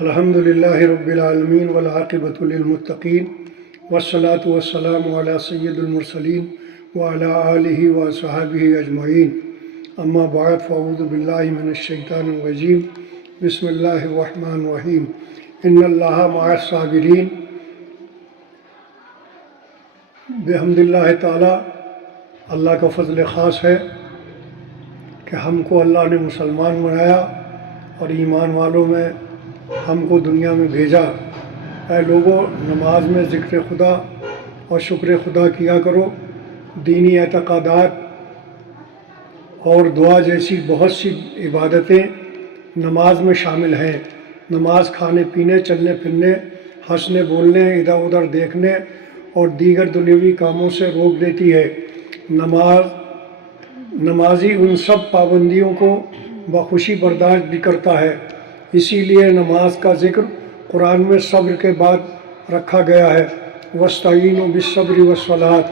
الحمد للہ رب العالمین والعاقبۃ للمتقین والصلاة والسلام علی سید المرسلین وعلی آلہ وصحبہ اجمعین اما بعد فاعوذ باللہ من الشیطان الرجیم بسم اللہ الرحمن الرحیم ان اللہ مع الصابرین۔ بحمد اللہ تعالی، اللہ کا فضل خاص ہے کہ ہم کو اللہ نے مسلمان بنایا اور ایمان والوں میں ہم کو دنیا میں بھیجا۔ اے لوگوں، نماز میں ذکر خدا اور شکر خدا کیا کرو۔ دینی اعتقادات اور دعا جیسی بہت سی عبادتیں نماز میں شامل ہیں۔ نماز کھانے پینے، چلنے پھرنے، ہنسنے بولنے، ادھر ادھر دیکھنے اور دیگر دنیوی کاموں سے روک دیتی ہے۔ نمازی ان سب پابندیوں کو بخوشی برداشت بھی کرتا ہے۔ اسی لیے نماز کا ذکر قرآن میں صبر کے بعد رکھا گیا ہے۔ وَاسْتَعِینُوا بِالصَّبْرِ وَالصَّلَاةِ،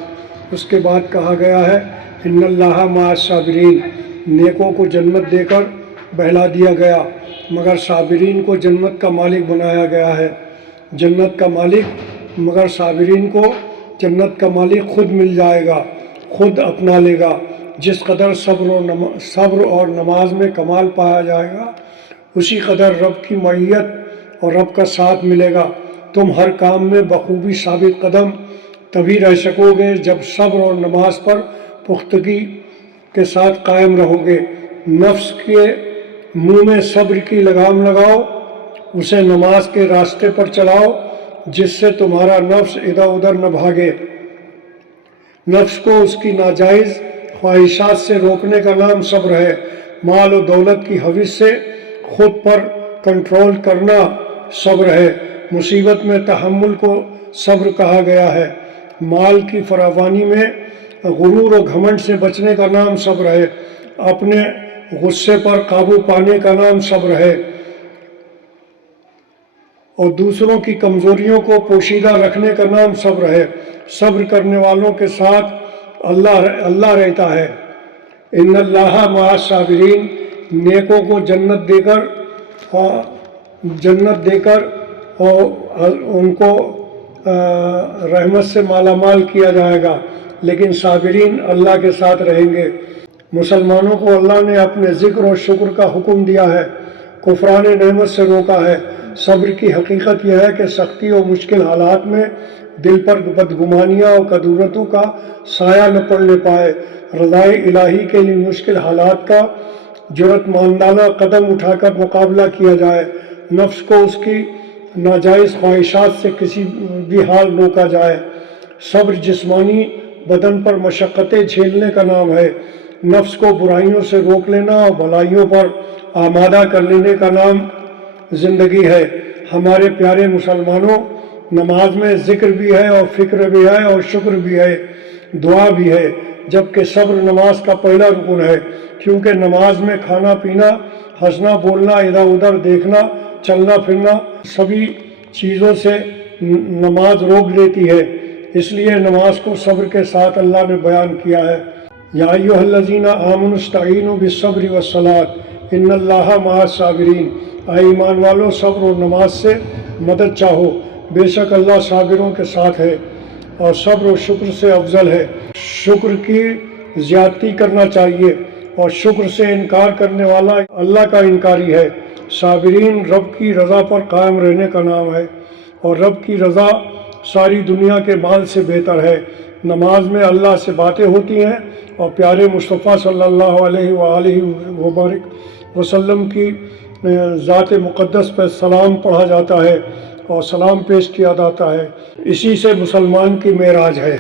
اس کے بعد کہا گیا ہے اِنَّ اللَّهَ مَعَ الصَّابِرِينَ، نیکوں کو جنت دے کر بہلا دیا گیا، مگر صابرین کو جنت کا مالک بنایا گیا ہے۔ جنت کا مالک، مگر صابرین کو جنت کا مالک خود مل جائے گا، خود اپنا لے گا۔ جس قدر صبر اور نماز میں کمال پایا جائے گا، اسی قدر رب کی معیت اور رب کا ساتھ ملے گا۔ تم ہر کام میں بخوبی ثابت قدم تبھی رہ سکو گے جب صبر اور نماز پر پختگی کے ساتھ قائم رہو گے۔ نفس کے منہ میں صبر کی لگام لگاؤ، اسے نماز کے راستے پر چلاؤ، جس سے تمہارا نفس ادھر ادھر نہ بھاگے۔ نفس کو اس کی ناجائز خواہشات سے روکنے کا نام صبر ہے۔ مال و دولت کی حوث سے خود پر کنٹرول کرنا صبر ہے۔ مصیبت میں تحمل کو صبر کہا گیا ہے۔ مال کی فراوانی میں غرور و گھمنڈ سے بچنے کا نام صبر ہے۔ اپنے غصے پر قابو پانے کا نام صبر ہے اور دوسروں کی کمزوریوں کو پوشیدہ رکھنے کا نام صبر ہے۔ صبر کرنے والوں کے ساتھ اللہ رہتا ہے۔ ان اللہ مع الصابرین، نیکوں کو جنت دے کر اور ان کو رحمت سے مالا مال کیا جائے گا، لیکن صابرین اللہ کے ساتھ رہیں گے۔ مسلمانوں کو اللہ نے اپنے ذکر اور شکر کا حکم دیا ہے، کفران نعمت سے روکا ہے۔ صبر کی حقیقت یہ ہے کہ سختی اور مشکل حالات میں دل پر بدگمانیاں اور کدورتوں کا سایہ نہ پڑنے پائے۔ رضائے الہی کے لیے مشکل حالات کا جرأت مندانہ قدم اٹھا کر مقابلہ کیا جائے۔ نفس کو اس کی ناجائز خواہشات سے کسی بھی حال روکا جائے۔ صبر جسمانی بدن پر مشقتیں جھیلنے کا نام ہے۔ نفس کو برائیوں سے روک لینا اور بھلائیوں پر آمادہ کر لینے کا نام زندگی ہے۔ ہمارے پیارے مسلمانوں، نماز میں ذکر بھی ہے اور فکر بھی ہے اور شکر بھی ہے، دعا بھی ہے، جبکہ صبر نماز کا پہلا رکن ہے، کیونکہ نماز میں کھانا پینا، ہنسنا بولنا، ادھر ادھر دیکھنا، چلنا پھرنا، سبھی چیزوں سے نماز روک دیتی ہے۔ اس لیے نماز کو صبر کے ساتھ اللہ نے بیان کیا ہے۔ یا ایھا الذین آمنوا استعینوا بالصبر والصلاۃ ان اللہ مع الصابرین، اے ایمان والو، صبر اور نماز سے مدد چاہو، بے شک اللہ صابروں کے ساتھ ہے۔ اور صبر و شکر سے افضل ہے۔ شکر کی زیادتی کرنا چاہیے اور شکر سے انکار کرنے والا اللہ کا انکاری ہے۔ صابرین رب کی رضا پر قائم رہنے کا نام ہے اور رب کی رضا ساری دنیا کے مال سے بہتر ہے۔ نماز میں اللہ سے باتیں ہوتی ہیں اور پیارے مصطفیٰ صلی اللہ علیہ وآلہ وبارک وسلم کی ذات مقدس پر سلام پڑھا جاتا ہے اور سلام پیش کیا جاتا ہے۔ اسی سے مسلمان کی معراج ہے۔